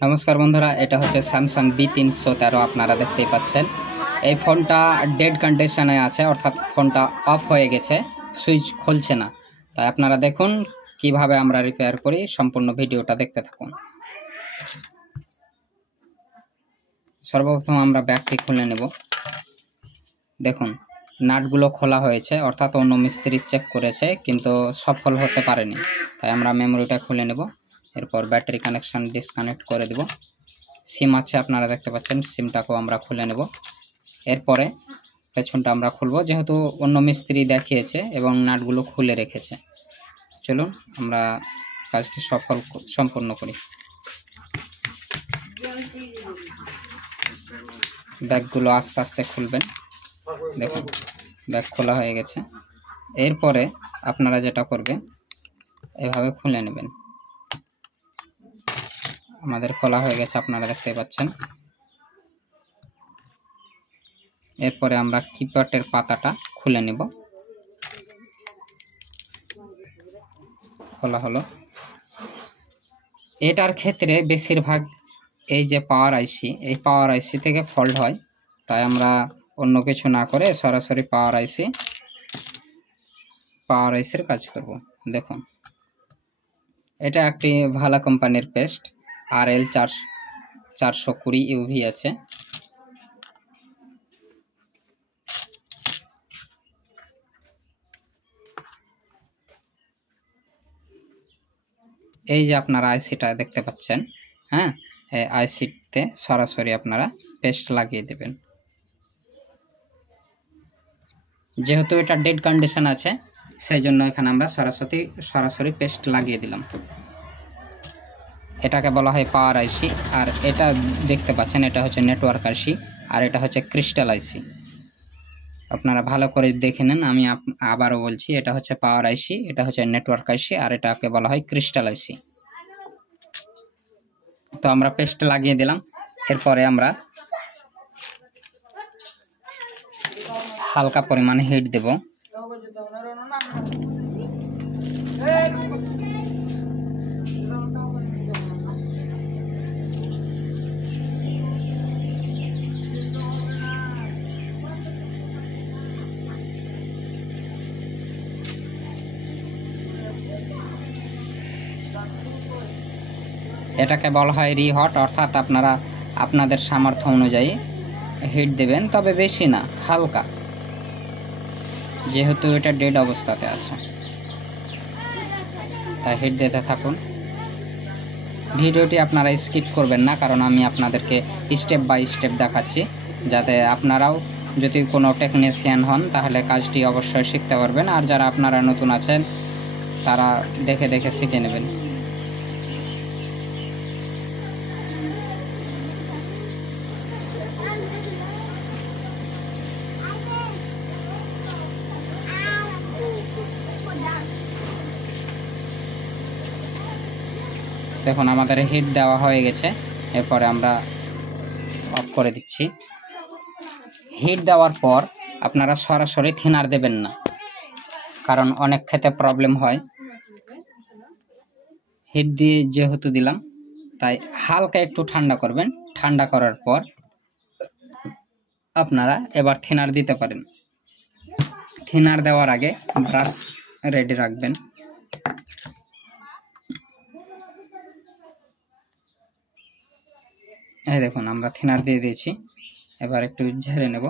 নমস্কার বন্ধুরা, এটা হচ্ছে স্যামসাং B313 আপনারা দেখতেই পাচ্ছেন। এই ফোনটা ডেড কন্ডিশনে আছে, অর্থাৎ ফোনটা অফ হয়ে গেছে, সুইচ খুলছে না। তাই আপনারা দেখুন কিভাবে আমরা রিপেয়ার করি, সম্পূর্ণ ভিডিওটা দেখতে থাকুন। সর্বপ্রথম আমরা ব্যাগটি খুলে নেব। দেখুন নাটগুলো খোলা হয়েছে, অর্থাৎ অন্য মিস্ত্রি চেক করেছে কিন্তু সফল হতে পারেনি। তাই আমরা মেমোরিটা খুলে নেব। এরপর ব্যাটারি কানেকশন ডিসকানেক্ট করে দেব। সিম আছে আপনারা দেখতে পাচ্ছেন, সিমটাকেও আমরা খুলে নেব। এরপরে পেছনটা আমরা খুলবো, যেহেতু অন্য মিস্ত্রি দেখিয়েছে এবং নাটগুলো খুলে রেখেছে। চলুন আমরা কাজটি সম্পূর্ণ করি। ব্যাগগুলো আস্তে আস্তে খুলবেন। দেখুন ব্যাগ খোলা হয়ে গেছে। এরপরে আপনারা যেটা করবেন, এভাবে খুলে নেবেন। আমাদের খোলা হয়ে গেছে, আপনারা দেখতে পাচ্ছেন। এরপরে আমরা কিপ্যাডের পাতাটা খুলে নেব। খোলা হলো। এটার ক্ষেত্রে বেশিরভাগ এই যে পাওয়ার আইসি, এই পাওয়ার আইসি থেকে ফল্ট হয়। তাই আমরা অন্য কিছু না করে সরাসরি পাওয়ার আইসির কাজ করব। দেখুন এটা একটি ভালো কোম্পানির পেস্ট, RL420 UV আছে। এই যে আপনারা আইসিটা দেখতে পাচ্ছেন, হ্যাঁ, এই আইসিতে সরাসরি আপনারা পেস্ট লাগিয়ে দেবেন। যেহেতু এটা ডেড কন্ডিশন আছে, সেই জন্য এখানে আমরা সরাসরি পেস্ট লাগিয়ে দিলাম। এটাকে বলা হয় পাওয়ার আইসি, আর এটা দেখতে পাচ্ছেন এটা হচ্ছে নেটওয়ার্ক আইসি, আর এটা হচ্ছে ক্রিস্টাল আইসি। আপনারা ভালো করে দেখে নেন, আমি আবারও বলছি, এটা হচ্ছে পাওয়ার আইসি, এটা হচ্ছে নেটওয়ার্ক আইসি, আর এটাকে বলা হয় ক্রিস্টাল আইসি। তো আমরা পেস্ট লাগিয়ে দিলাম। এরপরে আমরা হালকা পরিমাণে হিট দেব। এটাকে বলা হয় রিহট, অর্থাৎ আপনারা আপনাদের সামর্থ্য অনুযায়ী হিট দেবেন, তবে বেশি না, হালকা, যেহেতু এটা ডেড অবস্থাতে আছে। তাই হিট দিতে থাকুন। ভিডিওটি আপনারা স্কিপ করবেন না, কারণ আমি আপনাদেরকে স্টেপ বাই স্টেপ দেখাচ্ছি, যাতে আপনারাও যদি কোনো টেকনিশিয়ান হন তাহলে কাজটি অবশ্যই শিখতে পারবেন, আর যারা আপনারা নতুন আছেন তারা দেখে দেখে শিখে নেবেন। দেখুন আমাদের হিট দেওয়া হয়ে গেছে। এরপরে আমরা অফ করে দিচ্ছি। হিট দেওয়ার পর আপনারা সরাসরি থিনার দেবেন না, কারণ অনেক ক্ষেত্রে প্রবলেম হয়। হিট দিয়ে যেহেতু দিলাম, তাই হালকা একটু ঠান্ডা করবেন। ঠান্ডা করার পর আপনারা এবার থিনার দিতে পারেন। থিনার দেওয়ার আগে ব্রাশ রেডি রাখবেন। এই দেখুন আমরা থিনার দিয়ে দিয়েছি। এবার একটু ঝেড়ে নেব,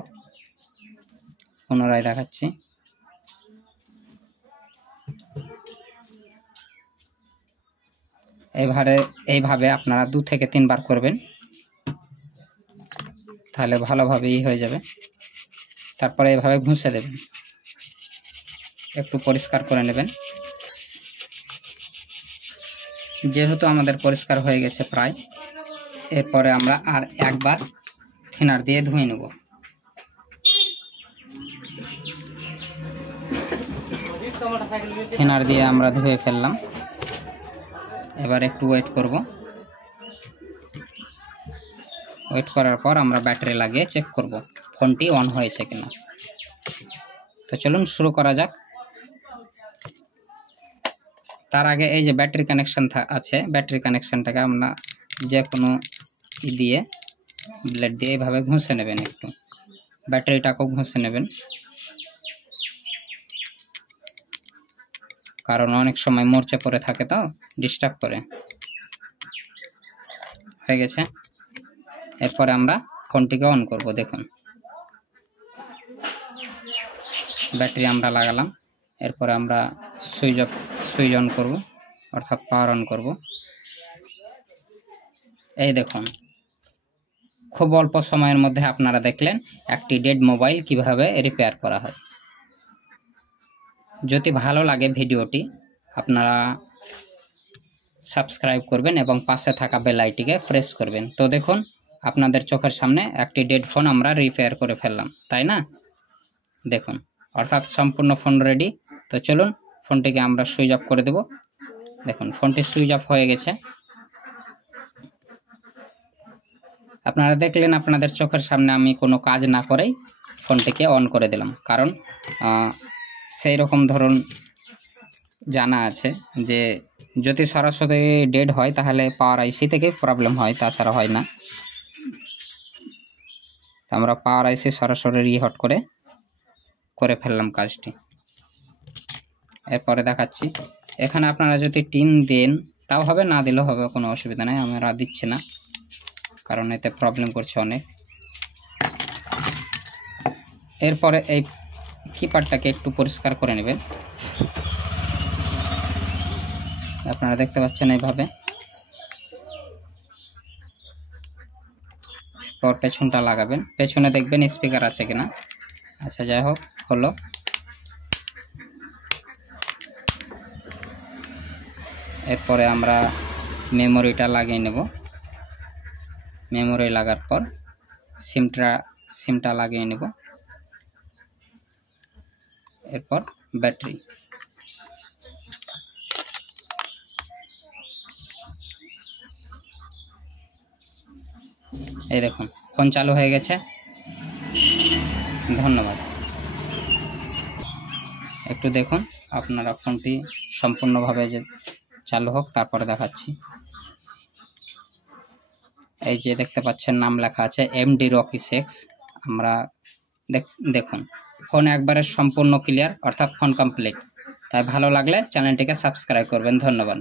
পুনরায় দেখাচ্ছি। এইভাবে আপনারা 2 থেকে 3 বার করবেন, তাহলে ভালোভাবেই হয়ে যাবে। তারপরে এভাবে ঘষে দেবেন, একটু পরিষ্কার করে নেবেন। যেহেতু আমাদের পরিষ্কার হয়ে গেছে প্রায়, এরপরে আমরা আর একবার থিনার দিয়ে ধুয়ে নেব। থিনার দিয়ে আমরা ধুয়ে ফেললাম। এবার একটু ওয়েট করব। ওয়েট করার পর আমরা ব্যাটারি লাগিয়ে চেক করব ফোনটি অন হয়েছে কিনা। তো চলুন শুরু করা যাক। তার আগে এই যে ব্যাটারি কানেকশন আছে, ব্যাটারি কানেকশনটাকে আমরা যে কোনো দিয়ে ব্লেড দিয়ে এইভাবে ঘষে নেবেন, একটু ব্যাটারিটাকেও ঘষে নেবেন, কারণ অনেক সময় মরচে পড়ে থাকে তো ডিস্টার্ব করে। হয়ে গেছে। এরপরে আমরা ফোনটিকে অন করব। দেখুন ব্যাটারি আমরা লাগালাম, এরপরে আমরা সুইচ অন করব, অর্থাৎ পাওয়ার অন করব। এই দেখুন খুব অল্প সময়ের মধ্যে আপনারা দেখলেন একটি ডেড মোবাইল কিভাবে রিপেয়ার করা হয়। যদি ভালো লাগে ভিডিওটি আপনারা সাবস্ক্রাইব করবেন এবং পাশে থাকা বেল আইটিকে প্রেস করবেন। তো দেখুন আপনাদের চোখের সামনে একটি ডেড ফোন আমরা রিপেয়ার করে ফেললাম, তাই না? দেখুন অর্থাৎ সম্পূর্ণ ফোন রেডি। তো চলুন ফোনটিকে আমরা সুইচ অফ করে দেব। দেখুন ফোনটি সুইচ অফ হয়ে গেছে। আপনারা দেখলেন আপনাদের চোখের সামনে আমি কোনো কাজ না করেই ফোনটিকে অন করে দিলাম, কারণ সেই রকম ধরুন জানা আছে যে যদি সরাসরি ডেড হয় তাহলে পাওয়ার আইসি থেকে প্রবলেম হয়, তাছাড়া হয় না। আমরা পাওয়ার আইসি সরাসরি রিহট করে ফেললাম কাজটি। এরপরে দেখাচ্ছি, এখানে আপনারা যদি টিন দেন তাও হবে, না দিলেও হবে, কোনো অসুবিধা নেই। আমরা দিচ্ছি না কারণ এতে প্রবলেম করছে অনেক। এরপরে এই কিপারটাকে একটু পরিষ্কার করে নেবেন। আপনারা দেখতে পাচ্ছেন এইভাবে। এরপর পেছনটা লাগাবেন, পেছনে দেখবেন স্পিকার আছে কিনা। আচ্ছা যাই হোক, হলো। এরপরে আমরা মেমোরিটা লাগিয়ে নেব। মেমোরি লাগার পর সিমটা লাগিয়ে নেব। এরপর ব্যাটারি। এই দেখুন ফোন চালু হয়ে গেছে। ধন্যবাদ। একটু দেখুন আপনারা ফোনটি সম্পূর্ণভাবে যে চালু হোক, তারপরে দেখাচ্ছি। এই যে দেখতে পাচ্ছেন নাম লেখা আছে এমডি রকি 6। আমরা দেখুন ফোন একবারে সম্পূর্ণ ক্লিয়ার, অর্থাৎ ফোন কমপ্লিট। তাই ভালো লাগলে চ্যানেলটিকে সাবস্ক্রাইব করবেন। ধন্যবাদ।